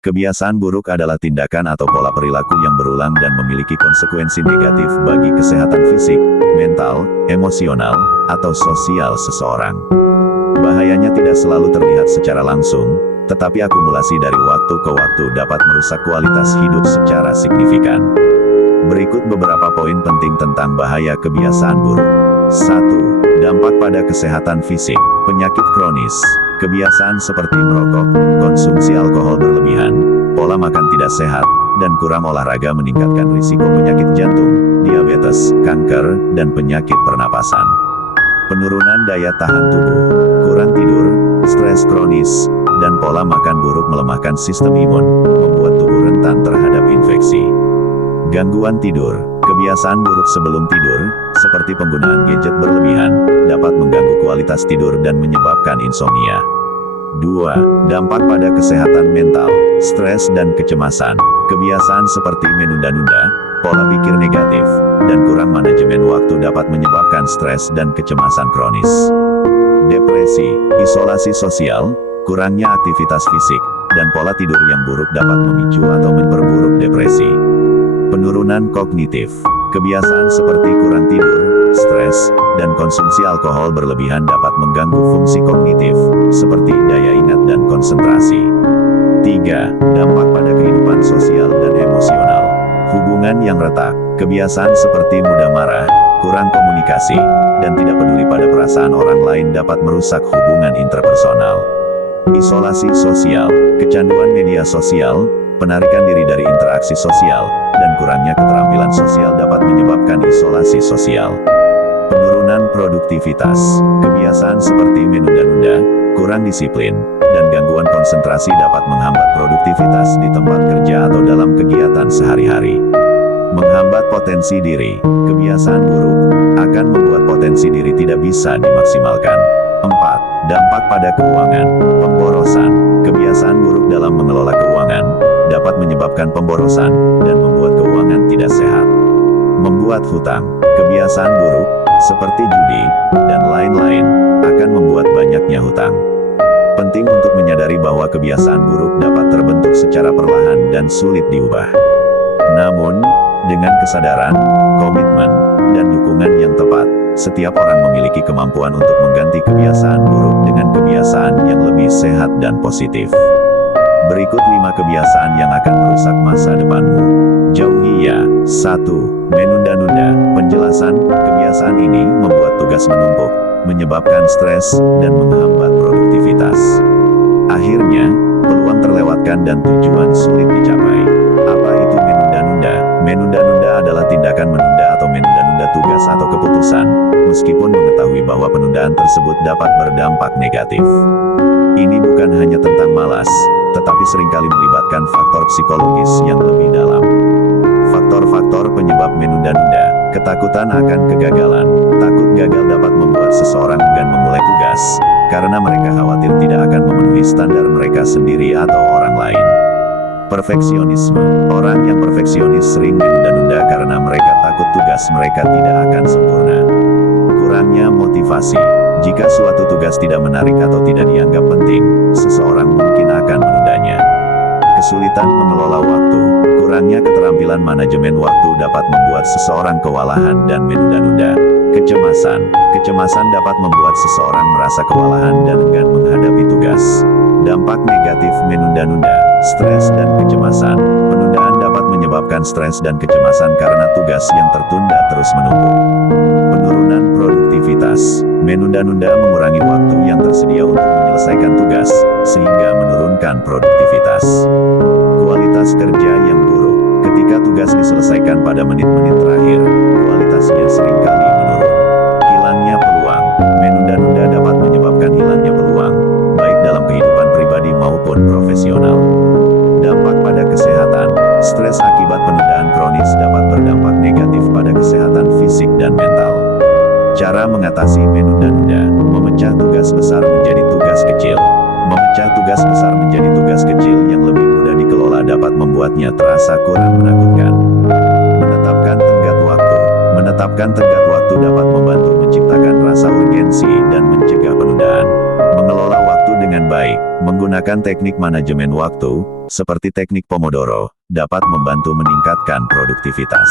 Kebiasaan buruk adalah tindakan atau pola perilaku yang berulang dan memiliki konsekuensi negatif bagi kesehatan fisik, mental, emosional, atau sosial seseorang. Bahayanya tidak selalu terlihat secara langsung, tetapi akumulasi dari waktu ke waktu dapat merusak kualitas hidup secara signifikan. Berikut beberapa poin penting tentang bahaya kebiasaan buruk. 1. Dampak pada kesehatan fisik. Penyakit kronis. Kebiasaan seperti merokok, konsumsi alkohol berlebihan, pola makan tidak sehat, dan kurang olahraga meningkatkan risiko penyakit jantung, diabetes, kanker, dan penyakit pernapasan. Penurunan daya tahan tubuh, kurang tidur, stres kronis, dan pola makan buruk melemahkan sistem imun, membuat tubuh rentan terhadap infeksi. Gangguan tidur. Kebiasaan buruk sebelum tidur, seperti penggunaan gadget berlebihan, dapat mengganggu kualitas tidur dan menyebabkan insomnia. 2. Dampak pada kesehatan mental, stres dan kecemasan. Kebiasaan seperti menunda-nunda, pola pikir negatif, dan kurang manajemen waktu dapat menyebabkan stres dan kecemasan kronis. Depresi, isolasi sosial, kurangnya aktivitas fisik, dan pola tidur yang buruk dapat memicu atau memperburuk depresi. Penurunan kognitif. Kebiasaan seperti kurang tidur, stres, dan konsumsi alkohol berlebihan dapat mengganggu fungsi kognitif, seperti daya ingat dan konsentrasi. 3. Dampak pada kehidupan sosial dan emosional. Hubungan yang retak. Kebiasaan seperti mudah marah, kurang komunikasi, dan tidak peduli pada perasaan orang lain dapat merusak hubungan interpersonal. Isolasi sosial. Kecanduan media sosial, penarikan diri dari interaksi sosial, dan kurangnya keterampilan sosial dapat menyebabkan isolasi sosial. Penurunan produktivitas. Kebiasaan seperti menunda-nunda, kurang disiplin, dan gangguan konsentrasi dapat menghambat produktivitas di tempat kerja atau dalam kegiatan sehari-hari. Menghambat potensi diri. Kebiasaan buruk akan membuat potensi diri tidak bisa dimaksimalkan. 4. Dampak pada keuangan. Pemborosan. Kebiasaan buruk dalam mengelola keuangan dapat menyebabkan pemborosan dan membuat keuangan tidak sehat. Membuat hutang. Kebiasaan buruk, seperti judi, dan lain-lain, akan membuat banyaknya hutang. Penting untuk menyadari bahwa kebiasaan buruk dapat terbentuk secara perlahan dan sulit diubah. Namun, dengan kesadaran, komitmen, dan dukungan yang tepat, setiap orang memiliki kemampuan untuk mengganti kebiasaan buruk dengan kebiasaan yang lebih sehat dan positif. Berikut 5 kebiasaan yang akan merusak masa depanmu. Jauhi ya. 1. Menunda-nunda. Penjelasan, kebiasaan ini membuat tugas menumpuk, menyebabkan stres, dan menghambat produktivitas. Akhirnya, peluang terlewatkan dan tujuan sulit dicapai. Apa itu menunda-nunda? Menunda-nunda adalah tindakan menunda atau menunda-nunda tugas atau keputusan, meskipun mengetahui bahwa penundaan tersebut dapat berdampak negatif. Ini bukan hanya tentang malas, tetapi seringkali melibatkan faktor psikologis yang lebih dalam. Faktor-faktor penyebab menunda-nunda. Ketakutan akan kegagalan. Takut gagal dapat membuat seseorang enggan memulai tugas, karena mereka khawatir tidak akan memenuhi standar mereka sendiri atau orang lain. Perfeksionisme. Orang yang perfeksionis sering menunda-nunda karena mereka takut tugas mereka tidak akan sempurna. Kurangnya motivasi. Jika suatu tugas tidak menarik atau tidak dianggap penting, seseorang mungkin akan menundanya. Kesulitan mengelola waktu. Kurangnya keterampilan manajemen waktu dapat membuat seseorang kewalahan dan menunda-nunda. Kecemasan. Kecemasan dapat membuat seseorang merasa kewalahan dan enggan menghadapi tugas. Dampak negatif menunda-nunda. Stres dan kecemasan. Penundaan dapat menyebabkan stres dan kecemasan karena tugas yang tertunda terus menumpuk. Penurunan produktivitas. Menunda-nunda mengurangi waktu yang tersedia untuk menyelesaikan tugas, sehingga menurunkan produktivitas. Kualitas kerja yang buruk. Ketika tugas diselesaikan pada menit-menit terakhir, kualitasnya seringkali menurun. Hilangnya peluang. Menunda-nunda dapat menyebabkan hilangnya peluang, baik dalam kehidupan pribadi maupun profesional. Dampak pada kesehatan. Stres akibat penundaan kronis dapat berdampak negatif pada kesehatan fisik dan mental. Cara mengatasi menunda-nunda. Memecah tugas besar menjadi tugas kecil. Memecah tugas besar menjadi tugas kecil yang lebih mudah dikelola dapat membuatnya terasa kurang menakutkan. Menetapkan tenggat waktu. Menetapkan tenggat waktu dapat membantu menciptakan rasa urgensi dan mencegah penundaan. Mengelola waktu dengan baik. Menggunakan teknik manajemen waktu, seperti teknik Pomodoro, dapat membantu meningkatkan produktivitas.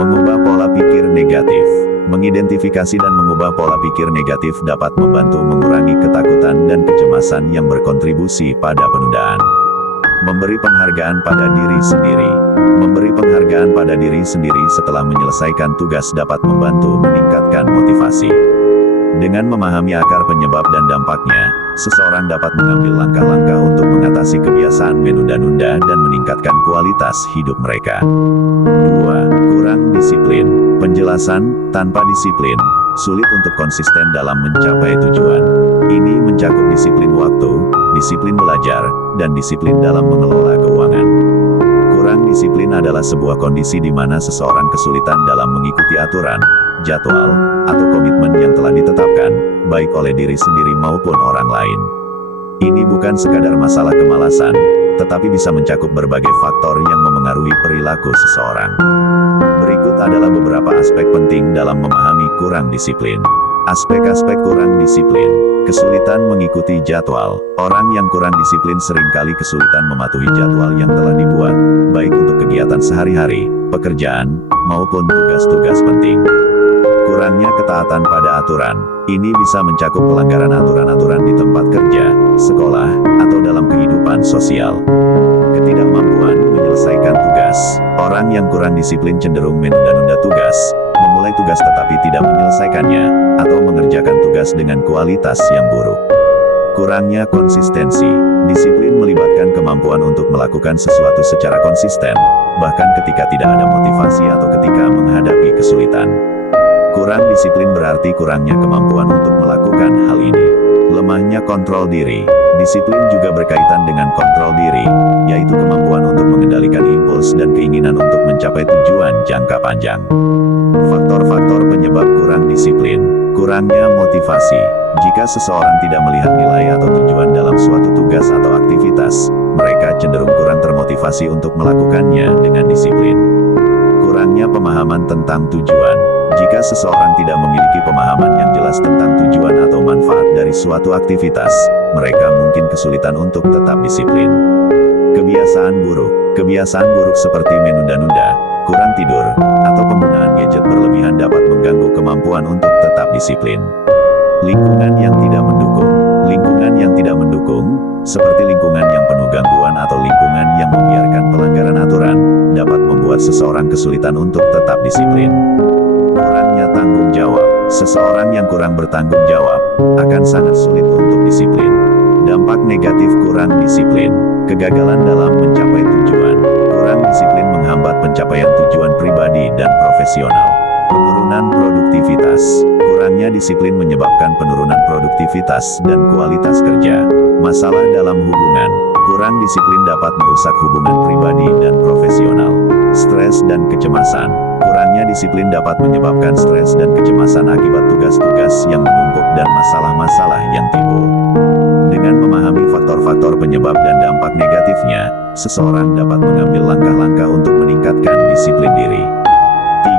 Mengubah pola pikir negatif. Mengidentifikasi dan mengubah pola pikir negatif dapat membantu mengurangi ketakutan dan kecemasan yang berkontribusi pada penundaan. Memberi penghargaan pada diri sendiri. Memberi penghargaan pada diri sendiri setelah menyelesaikan tugas dapat membantu meningkatkan motivasi. Dengan memahami akar penyebab dan dampaknya, seseorang dapat mengambil langkah-langkah untuk mengatasi kebiasaan menunda-nunda dan meningkatkan kualitas hidup mereka. 2. Kurang disiplin. Penjelasan, tanpa disiplin, sulit untuk konsisten dalam mencapai tujuan. Ini mencakup disiplin waktu, disiplin belajar, dan disiplin dalam mengelola keuangan. Kurang disiplin adalah sebuah kondisi di mana seseorang kesulitan dalam mengikuti aturan, jadwal, atau komitmen yang telah ditetapkan, baik oleh diri sendiri maupun orang lain. Ini bukan sekadar masalah kemalasan, tetapi bisa mencakup berbagai faktor yang memengaruhi perilaku seseorang. Berikut adalah beberapa aspek penting dalam memahami kurang disiplin. Aspek-aspek kurang disiplin. Kesulitan mengikuti jadwal. Orang yang kurang disiplin seringkali kesulitan mematuhi jadwal yang telah dibuat, baik untuk kegiatan sehari-hari, pekerjaan, maupun tugas-tugas penting. Kurangnya ketaatan pada aturan. Ini bisa mencakup pelanggaran aturan-aturan di tempat kerja, sekolah, atau dalam kehidupan sosial. Ketidakmampuan menyelesaikan tugas. Orang yang kurang disiplin cenderung menunda-nunda tugas, memulai tugas tetapi tidak menyelesaikannya, atau mengerjakan tugas dengan kualitas yang buruk. Kurangnya konsistensi. Disiplin melibatkan kemampuan untuk melakukan sesuatu secara konsisten, bahkan ketika tidak ada motivasi atau ketika menghadapi kesulitan. Kurang disiplin berarti kurangnya kemampuan untuk melakukan hal ini. Lemahnya kontrol diri. Disiplin juga berkaitan dengan kontrol diri, yaitu kemampuan untuk mengendalikan impuls dan keinginan untuk mencapai tujuan jangka panjang. Faktor-faktor penyebab kurang disiplin. Kurangnya motivasi. Jika seseorang tidak melihat nilai atau tujuan dalam suatu tugas atau aktivitas, mereka cenderung kurang termotivasi untuk melakukannya dengan disiplin. Kurangnya pemahaman tentang tujuan. Jika seseorang tidak memiliki pemahaman yang jelas tentang tujuan atau manfaat dari suatu aktivitas, mereka mungkin kesulitan untuk tetap disiplin. Kebiasaan buruk. Kebiasaan buruk seperti menunda-nunda, kurang tidur, atau penggunaan gadget berlebihan dapat mengganggu kemampuan untuk tetap disiplin. Lingkungan yang tidak mendukung. Lingkungan yang tidak mendukung, seperti lingkungan yang penuh gangguan atau lingkungan yang membiarkan pelanggaran aturan, dapat membuat seseorang kesulitan untuk tetap disiplin. Kurangnya tanggung jawab. Seseorang yang kurang bertanggung jawab akan sangat sulit untuk disiplin. Dampak negatif kurang disiplin. Kegagalan dalam mencapai tujuan. Kurang disiplin menghambat pencapaian tujuan pribadi dan profesional. Penurunan produktivitas. Kurangnya disiplin menyebabkan penurunan produktivitas dan kualitas kerja. Masalah dalam hubungan. Kurang disiplin dapat merusak hubungan pribadi dan profesional. Stres dan kecemasan. Kurangnya disiplin dapat menyebabkan stres dan kecemasan akibat tugas-tugas yang menumpuk dan masalah-masalah yang timbul. Dengan memahami faktor-faktor penyebab dan dampak negatifnya, seseorang dapat mengambil langkah-langkah untuk meningkatkan disiplin diri.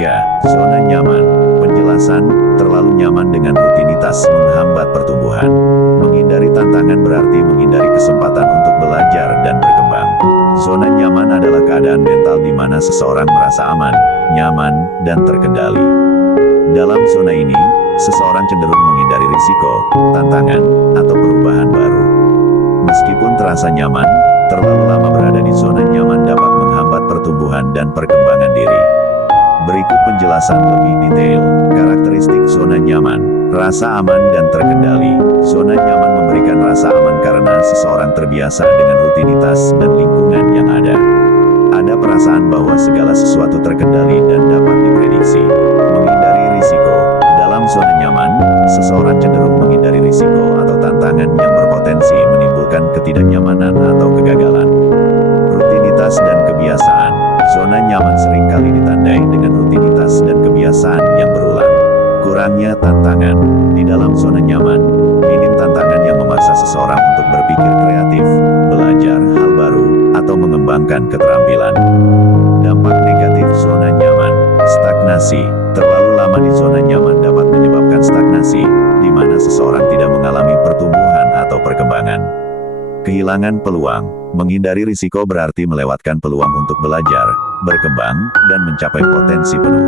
3. Zona nyaman. Penjelasan, terlalu nyaman dengan rutinitas menghambat pertumbuhan. Menghindari tantangan berarti menghindari kesempatan untuk belajar dan berkembang. Zona nyaman adalah keadaan mental di mana seseorang merasa aman, nyaman, dan terkendali. Dalam zona ini, seseorang cenderung menghindari risiko, tantangan, atau perubahan baru. Meskipun terasa nyaman, terlalu lama berada di zona nyaman dapat menghambat pertumbuhan dan perkembangan diri. Berikut penjelasan lebih detail. Karakteristik zona nyaman. Rasa aman dan terkendali. Zona nyaman memberikan rasa aman karena seseorang terbiasa dengan rutinitas dan lingkungan yang ada. Ada perasaan bahwa segala sesuatu terkendali dan dapat diprediksi. Menghindari risiko. Dalam zona nyaman, seseorang cenderung menghindari risiko atau tantangan yang berpotensi menimbulkan ketidaknyamanan atau kegagalan. Rutinitas dan kebiasaan. Zona nyaman seringkali ditandai dengan rutinitas dan kebiasaan yang berulang. Kurangnya tantangan. Di dalam zona nyaman, minim tantangan yang memaksa seseorang untuk berpikir kreatif, belajar hal baru, atau mengembangkan keterampilan. Dampak negatif zona nyaman. Stagnasi. Terlalu lama di zona nyaman dapat menyebabkan stagnasi, di mana seseorang tidak mengalami pertumbuhan atau perkembangan. Kehilangan peluang. Menghindari risiko berarti melewatkan peluang untuk belajar, berkembang, dan mencapai potensi penuh.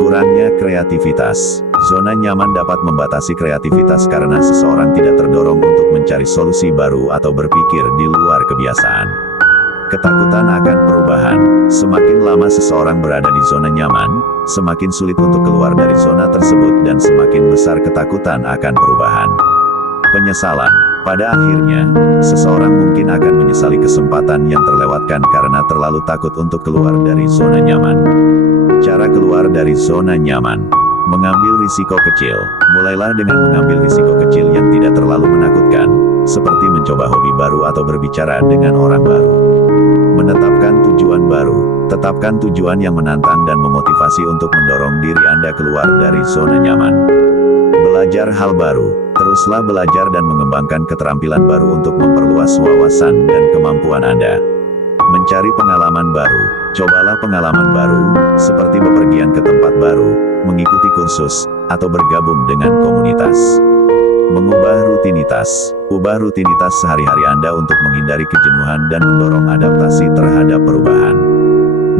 Kurangnya kreativitas. Zona nyaman dapat membatasi kreativitas karena seseorang tidak terdorong untuk mencari solusi baru atau berpikir di luar kebiasaan. Ketakutan akan perubahan. Semakin lama seseorang berada di zona nyaman, semakin sulit untuk keluar dari zona tersebut dan semakin besar ketakutan akan perubahan. Penyesalan. Pada akhirnya, seseorang mungkin akan menyesali kesempatan yang terlewatkan karena terlalu takut untuk keluar dari zona nyaman. Cara keluar dari zona nyaman. Mengambil risiko kecil. Mulailah dengan mengambil risiko kecil yang tidak terlalu menakutkan, seperti mencoba hobi baru atau berbicara dengan orang baru. Menetapkan tujuan baru. Tetapkan tujuan yang menantang dan memotivasi untuk mendorong diri Anda keluar dari zona nyaman. Belajar hal baru. Teruslah belajar dan mengembangkan keterampilan baru untuk memperluas wawasan dan kemampuan Anda. Mencari pengalaman baru. Cobalah pengalaman baru, seperti bepergian ke tempat baru, mengikuti kursus, atau bergabung dengan komunitas. Mengubah rutinitas. Ubah rutinitas sehari-hari Anda untuk menghindari kejenuhan dan mendorong adaptasi terhadap perubahan.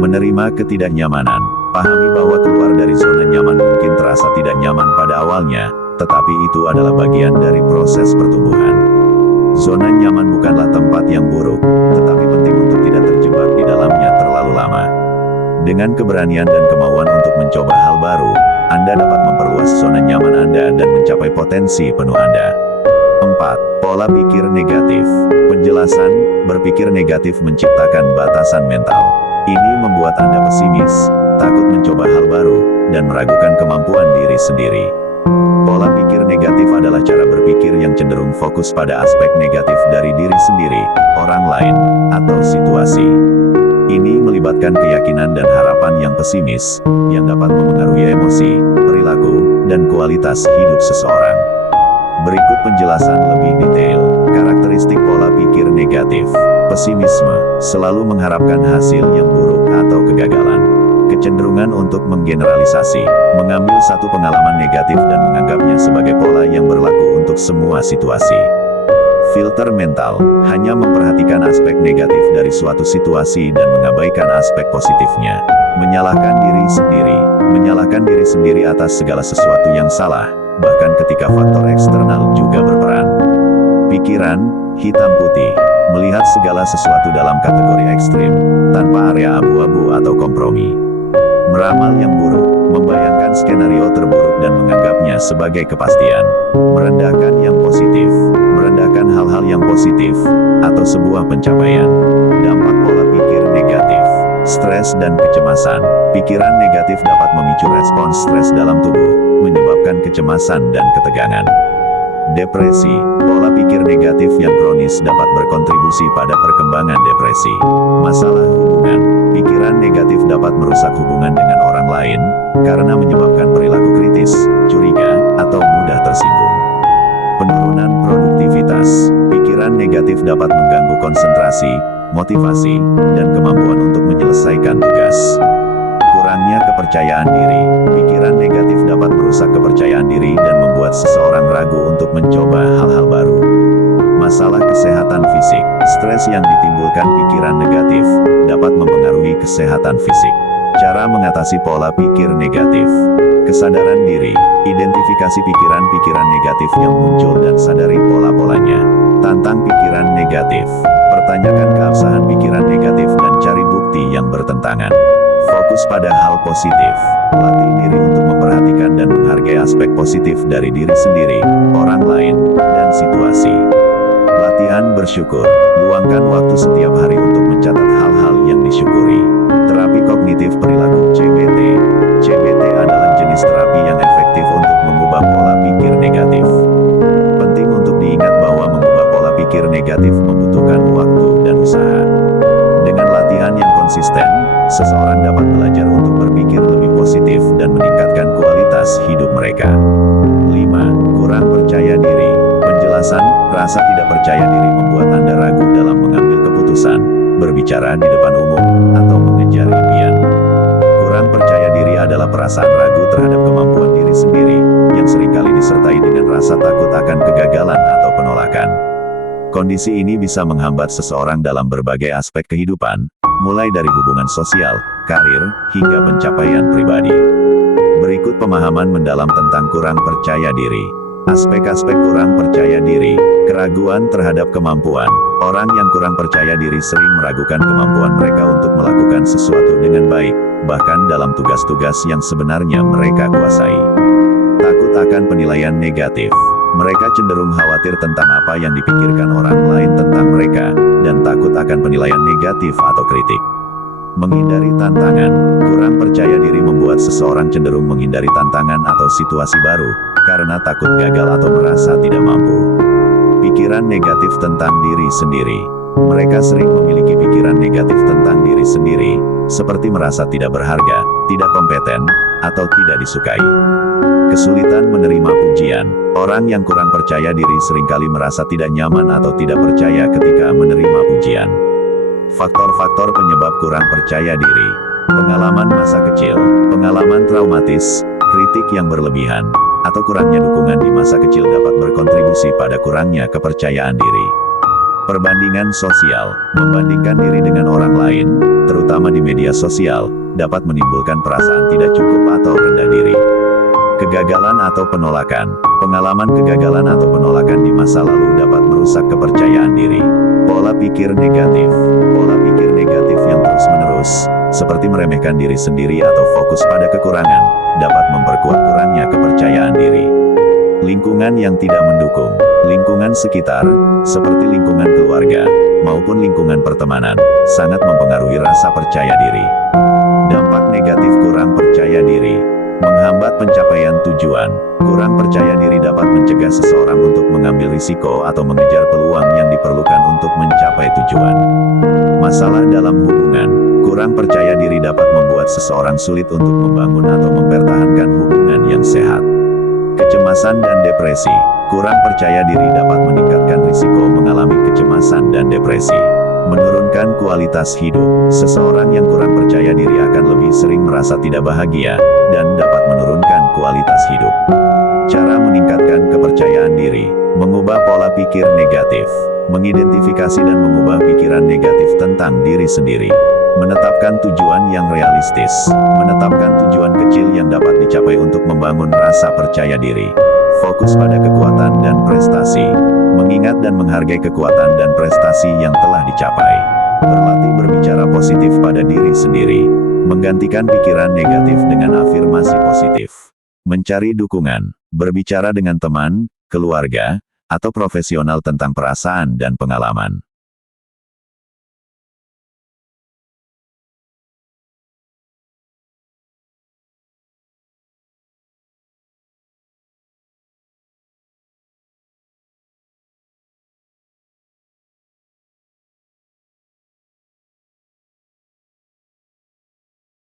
Menerima ketidaknyamanan. Pahami bahwa keluar dari zona nyaman mungkin terasa tidak nyaman pada awalnya, tetapi itu adalah bagian dari proses pertumbuhan. Zona nyaman bukanlah tempat yang buruk, tetapi penting untuk tidak terjebak di dalamnya terlalu lama. Dengan keberanian dan kemauan untuk mencoba hal baru, Anda dapat memperluas zona nyaman Anda dan mencapai potensi penuh Anda. 4. Pola pikir negatif. Penjelasan, berpikir negatif menciptakan batasan mental. Ini membuat Anda pesimis, takut mencoba hal baru, dan meragukan kemampuan diri sendiri. Pola pikir negatif adalah cara berpikir yang cenderung fokus pada aspek negatif dari diri sendiri, orang lain, atau situasi. Ini melibatkan keyakinan dan harapan yang pesimis, yang dapat memengaruhi emosi, perilaku, dan kualitas hidup seseorang. Berikut penjelasan lebih detail. Karakteristik pola pikir negatif. Pesimisme, selalu mengharapkan hasil yang buruk atau kegagalan. Kecenderungan untuk menggeneralisasi, mengambil satu pengalaman negatif dan menganggapnya sebagai pola yang berlaku untuk semua situasi. Filter mental, hanya memperhatikan aspek negatif dari suatu situasi dan mengabaikan aspek positifnya. Menyalahkan diri sendiri atas segala sesuatu yang salah, bahkan ketika faktor eksternal juga berperan. Pikiran, hitam putih, melihat segala sesuatu dalam kategori ekstrim, tanpa area abu-abu atau kompromi. Meramal yang buruk, membayangkan skenario terburuk dan menganggapnya sebagai kepastian. Merendahkan yang positif, merendahkan hal-hal yang positif, atau sebuah pencapaian. Dampak pola pikir negatif. Stres dan kecemasan. Pikiran negatif dapat memicu respons stres dalam tubuh, menyebabkan kecemasan dan ketegangan. Depresi. Pola pikir negatif yang kronis dapat berkontribusi pada perkembangan depresi. Masalah hubungan. Pikiran negatif dapat merusak hubungan dengan orang lain, karena menyebabkan perilaku kritis, curiga, atau mudah tersinggung. Penurunan produktivitas. Pikiran negatif dapat mengganggu konsentrasi, motivasi, dan kemampuan untuk menyelesaikan tugas. Kurangnya kepercayaan diri. Pikiran negatif dapat merusak kepercayaan diri dan membuat seseorang ragu untuk mencoba hal-hal baru. Masalah kesehatan fisik. Stres yang ditimbulkan pikiran negatif dapat mempengaruhi kesehatan fisik. Cara mengatasi pola pikir negatif. Kesadaran diri. Identifikasi pikiran-pikiran negatif yang muncul dan sadari pola-polanya. Tantang pikiran negatif. Pertanyakan keabsahan pikiran negatif dan cari bukti yang bertentangan. Fokus pada hal positif. Latih diri untuk memperhatikan dan menghargai aspek positif dari diri sendiri, orang lain, dan situasi. Latihan bersyukur. Luangkan waktu setiap hari untuk mencatat hal-hal yang disyukuri. Terapi kognitif perilaku CBT. CBT adalah jenis terapi yang efektif untuk mengubah pola pikir negatif. Penting untuk diingat bahwa mengubah pola pikir negatif membutuhkan waktu dan usaha. Dengan latihan yang konsisten, seseorang dapat belajar untuk berpikir lebih positif dan meningkatkan kualitas hidup mereka. 5. Kurang percaya diri. Penjelasan, rasa tidak percaya diri membuat Anda ragu dalam mengambil keputusan, berbicara di depan umum, atau mengejar impian. Kurang percaya diri adalah perasaan ragu terhadap kemampuan diri sendiri, yang seringkali disertai dengan rasa takut akan kegagalan atau penolakan. Kondisi ini bisa menghambat seseorang dalam berbagai aspek kehidupan, mulai dari hubungan sosial, karir, hingga pencapaian pribadi. Berikut pemahaman mendalam tentang kurang percaya diri. Aspek-aspek kurang percaya diri, keraguan terhadap kemampuan. Orang yang kurang percaya diri sering meragukan kemampuan mereka untuk melakukan sesuatu dengan baik, bahkan dalam tugas-tugas yang sebenarnya mereka kuasai. Takut akan penilaian negatif. Mereka cenderung khawatir tentang apa yang dipikirkan orang lain tentang mereka, dan takut akan penilaian negatif atau kritik. Menghindari tantangan. Kurang percaya diri membuat seseorang cenderung menghindari tantangan atau situasi baru, karena takut gagal atau merasa tidak mampu. Pikiran negatif tentang diri sendiri. Mereka sering memiliki pikiran negatif tentang diri sendiri, seperti merasa tidak berharga, tidak kompeten, atau tidak disukai. Kesulitan menerima pujian. Orang yang kurang percaya diri seringkali merasa tidak nyaman atau tidak percaya ketika menerima pujian. Faktor-faktor penyebab kurang percaya diri. Pengalaman masa kecil, pengalaman traumatis, kritik yang berlebihan, atau kurangnya dukungan di masa kecil dapat berkontribusi pada kurangnya kepercayaan diri. Perbandingan sosial, membandingkan diri dengan orang lain, terutama di media sosial, dapat menimbulkan perasaan tidak cukup atau rendah diri. Kegagalan atau penolakan. Pengalaman kegagalan atau penolakan di masa lalu dapat merusak kepercayaan diri. Pola pikir negatif. Pola pikir negatif yang terus-menerus, seperti meremehkan diri sendiri atau fokus pada kekurangan, dapat memperkuat kurangnya kepercayaan diri. Lingkungan yang tidak mendukung. Lingkungan sekitar, seperti lingkungan keluarga, maupun lingkungan pertemanan, sangat mempengaruhi rasa percaya diri. Dampak negatif kurang percaya diri. Menghambat pencapaian tujuan. Kurang percaya diri dapat mencegah seseorang untuk mengambil risiko atau mengejar peluang yang diperlukan untuk mencapai tujuan. Masalah dalam hubungan. Kurang percaya diri dapat membuat seseorang sulit untuk membangun atau mempertahankan hubungan yang sehat. Kecemasan dan depresi. Kurang percaya diri dapat meningkatkan risiko mengalami kecemasan dan depresi. Menurunkan kualitas hidup. Seseorang yang kurang percaya diri akan lebih sering merasa tidak bahagia, dan dapat menurunkan kualitas hidup. Cara meningkatkan kepercayaan diri. Mengubah pola pikir negatif. Mengidentifikasi dan mengubah pikiran negatif tentang diri sendiri. Menetapkan tujuan yang realistis. Menetapkan tujuan kecil yang dapat dicapai untuk membangun rasa percaya diri. Fokus pada kekuatan dan prestasi. Mengingat dan menghargai kekuatan dan prestasi yang telah dicapai. Berlatih berbicara positif pada diri sendiri. Menggantikan pikiran negatif dengan afirmasi positif. Mencari dukungan. Berbicara dengan teman, keluarga, atau profesional tentang perasaan dan pengalaman.